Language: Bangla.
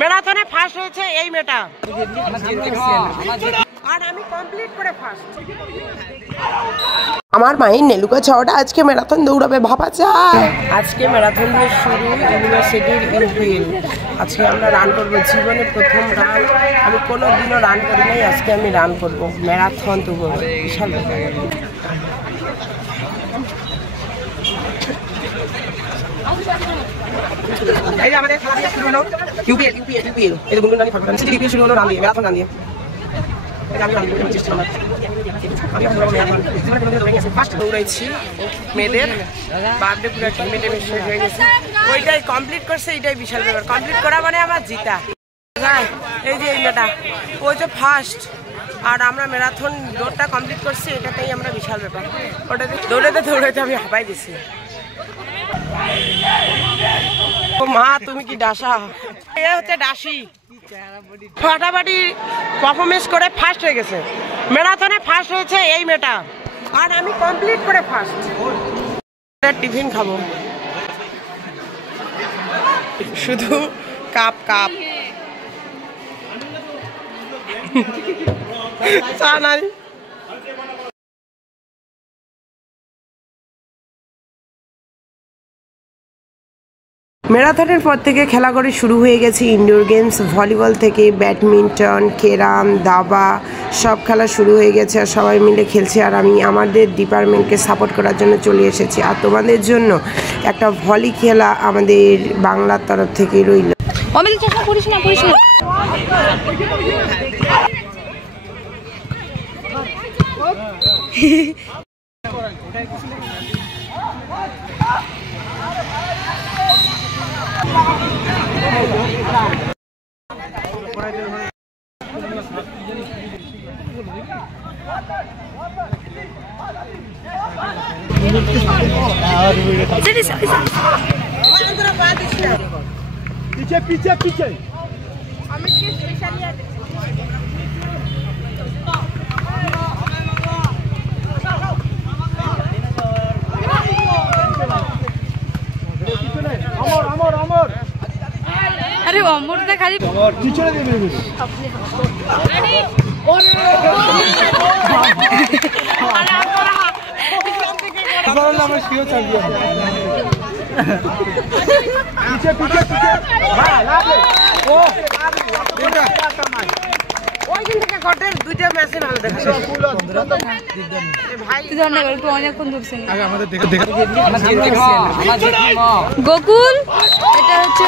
ম্যারাথনে ফার্স্ট হয়েছে এই মেয়েটা, আর আমি কমপ্লিট করে ফার্স্ট। আমার মায়ের নেলুকা ছাওয়াটা আজকে ম্যারাথন দৌড়াবে, ভাবা যায়। আজকে ম্যারাথন দিয়ে শুরু ইউনিভার্সিটির ইউপিএল। আজকে আমরা রান করবো, জীবনে প্রথম রান। আমি কোনোদিনও রান করি নাই, আজকে আমি রান করবো ম্যারাথন। তো বিশাল এই যে আমাদের খেলা শুরু হলো, ইউপিএল এই গুনগুন রানি ফাঁকা সিটি ইউপিএল শুরু হলো রান দিয়ে, ম্যারাথন রান দিয়ে। ফার্স্ট দৌড়াইছি মেয়েদের, বার্থডে পুরো টিমেটে মিশে হয়ে গেছে। ওইটাই কমপ্লিট করছে, এইটাই বিশাল ব্যাপার। কমপ্লিট করা মানে আমার জিতা। এই যে এই মেয়েটা ওই যে ফার্স্ট, আর আমরা ম্যারাথন দৌড়টা কমপ্লিট করছি, এটাতেই আমরা বিশাল ব্যাপার। ওটাতে দৌড়াইতে আমি হাঁপাই দিছি। ও মা, তুমি কি ডাসা? এ হচ্ছে ডাসি, ফাটাফাটি পারফরমেন্স করে ফার্স্ট হয়ে গেছে। ম্যারাথনে ফার্স্ট হয়েছে এই মেয়েটা, আর আমি কমপ্লিট করে ফার্স্ট। টিফিন খাবো, শুধু কাপ চা নাই। ম্যারাথনের পর থেকে খেলাঘরে শুরু হয়ে গেছে ইনডোর গেমস, ভলিবল থেকে ব্যাডমিন্টন, ক্যারাম, দাবা, সব খেলা শুরু হয়ে গেছে। আর সবাই মিলে খেলছে, আর আমি আমাদের ডিপার্টমেন্টকে সাপোর্ট করার জন্য চলে এসেছি। আর তোমাদের জন্য একটা ভলি খেলা আমাদের বাংলার তরফ থেকে রইল। पीछे अरे अमर तो खाली দুইটা ম্যাচে ভালো দেখাচ্ছে ভাই। অনেকক্ষণ ধরছে গোকুল, এটা হচ্ছে